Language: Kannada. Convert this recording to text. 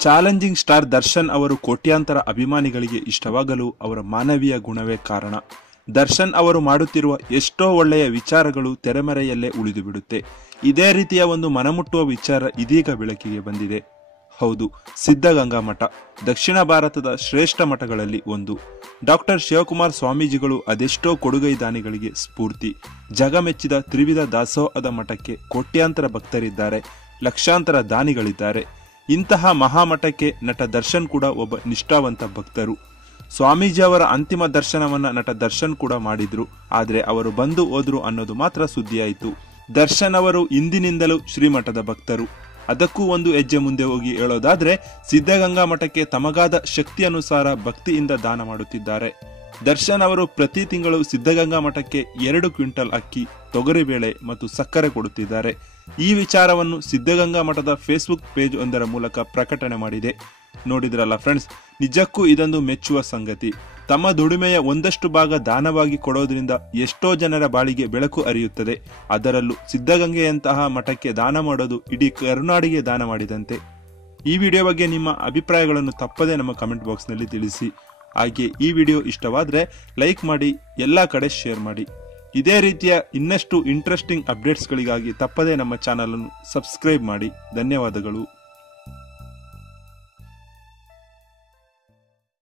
ಚಾಲೆಂಜಿಂಗ್ ಸ್ಟಾರ್ ದರ್ಶನ್ ಅವರು ಕೋಟ್ಯಾಂತರ ಅಭಿಮಾನಿಗಳಿಗೆ ಇಷ್ಟವಾಗಲು ಅವರ ಮಾನವೀಯ ಗುಣವೇ ಕಾರಣ. ದರ್ಶನ್ ಅವರು ಮಾಡುತ್ತಿರುವ ಎಷ್ಟೋ ಒಳ್ಳೆಯ ವಿಚಾರಗಳು ತೆರೆಮರೆಯಲ್ಲೇ ಉಳಿದು ಬಿಡುತ್ತೆ ಇದೇ ರೀತಿಯ ಒಂದು ಮನಮುಟ್ಟುವ ವಿಚಾರ ಇದೀಗ ಬೆಳಕಿಗೆ ಬಂದಿದೆ. ಹೌದು ಸಿದ್ಧಗಂಗಾ ಮಠ ದಕ್ಷಿಣ ಭಾರತದ ಶ್ರೇಷ್ಠ ಮಠಗಳಲ್ಲಿ ಒಂದು. ಡಾಕ್ಟರ್ ಶಿವಕುಮಾರ್ ಸ್ವಾಮೀಜಿಗಳು ಅದೆಷ್ಟೋ ಕೊಡುಗೈ ದಾನಿಗಳಿಗೆ ಸ್ಫೂರ್ತಿ. ಜಗಮೆಚ್ಚಿದ ತ್ರಿವಿಧ ದಾಸೋಹದ ಮಠಕ್ಕೆ ಕೋಟ್ಯಾಂತರ ಭಕ್ತರಿದ್ದಾರೆ, ಲಕ್ಷಾಂತರ ದಾನಿಗಳಿದ್ದಾರೆ. ಇಂತಹ ಮಹಾಮಠಕ್ಕೆ ನಟ ದರ್ಶನ್ ಕೂಡ ಒಬ್ಬ ನಿಷ್ಠಾವಂತ ಭಕ್ತರು. ಸ್ವಾಮೀಜಿ ಅವರ ಅಂತಿಮ ದರ್ಶನವನ್ನ ನಟ ದರ್ಶನ್ ಕೂಡ ಮಾಡಿದ್ರು. ಆದರೆ ಅವರು ಬಂದು ಹೋದ್ರು ಅನ್ನೋದು ಮಾತ್ರ ಸುದ್ದಿಯಾಯಿತು. ದರ್ಶನ್ ಅವರು ಇಂದಿನಿಂದಲೂ ಶ್ರೀಮಠದ ಭಕ್ತರು. ಅದಕ್ಕೂ ಒಂದು ಹೆಜ್ಜೆ ಮುಂದೆ ಹೋಗಿ ಹೇಳೋದಾದ್ರೆ ಸಿದ್ಧಗಂಗಾ ಮಠಕ್ಕೆ ತಮಗಾದ ಶಕ್ತಿ ಅನುಸಾರ ಭಕ್ತಿಯಿಂದ ದಾನ ಮಾಡುತ್ತಿದ್ದಾರೆ. ದರ್ಶನ್ ಅವರು ಪ್ರತಿ ತಿಂಗಳು ಸಿದ್ಧಗಂಗಾ ಮಠಕ್ಕೆ ಎರಡು ಕ್ವಿಂಟಲ್ ಅಕ್ಕಿ ತೊಗರಿಬೇಳೆ ಮತ್ತು ಸಕ್ಕರೆ ಕೊಡುತ್ತಿದ್ದಾರೆ. ಈ ವಿಚಾರವನ್ನು ಸಿದ್ಧಗಂಗಾ ಮಠದ ಫೇಸ್ಬುಕ್ ಪೇಜ್ ಒಂದರ ಮೂಲಕ ಪ್ರಕಟಣೆ ಮಾಡಿದೆ. ನೋಡಿದ್ರಲ್ಲ ಫ್ರೆಂಡ್ಸ್, ನಿಜಕ್ಕೂ ಇದೊಂದು ಮೆಚ್ಚುವ ಸಂಗತಿ. ತಮ್ಮ ದುಡಿಮೆಯ ಒಂದಷ್ಟು ಭಾಗ ದಾನವಾಗಿ ಕೊಡೋದ್ರಿಂದ ಎಷ್ಟೋ ಜನರ ಬಾಳಿಗೆ ಬೆಳಕು ಅರಿಯುತ್ತದೆ ಅದರಲ್ಲೂ ಸಿದ್ಧಗಂಗೆಯಂತಹ ಮಠಕ್ಕೆ ದಾನ ಮಾಡೋದು ಇಡೀ ಕರುನಾಡಿಗೆ ದಾನ ಮಾಡಿದಂತೆ. ಈ ವಿಡಿಯೋ ಬಗ್ಗೆ ನಿಮ್ಮ ಅಭಿಪ್ರಾಯಗಳನ್ನು ತಪ್ಪದೇ ನಮ್ಮ ಕಮೆಂಟ್ ಬಾಕ್ಸ್ನಲ್ಲಿ ತಿಳಿಸಿ. ಹಾಗೆ ಈ ವಿಡಿಯೋ ಇಷ್ಟವಾದರೆ ಲೈಕ್ ಮಾಡಿ, ಎಲ್ಲ ಕಡೆ ಶೇರ್ ಮಾಡಿ. ಇದೇ ರೀತಿಯ ಇನ್ನಷ್ಟು ಇಂಟ್ರೆಸ್ಟಿಂಗ್ ಅಪ್ಡೇಟ್ಸ್ಗಳಿಗಾಗಿ ತಪ್ಪದೇ ನಮ್ಮ ಚಾನಲನ್ನು ಸಬ್ಸ್ಕ್ರೈಬ್ ಮಾಡಿ. ಧನ್ಯವಾದಗಳು.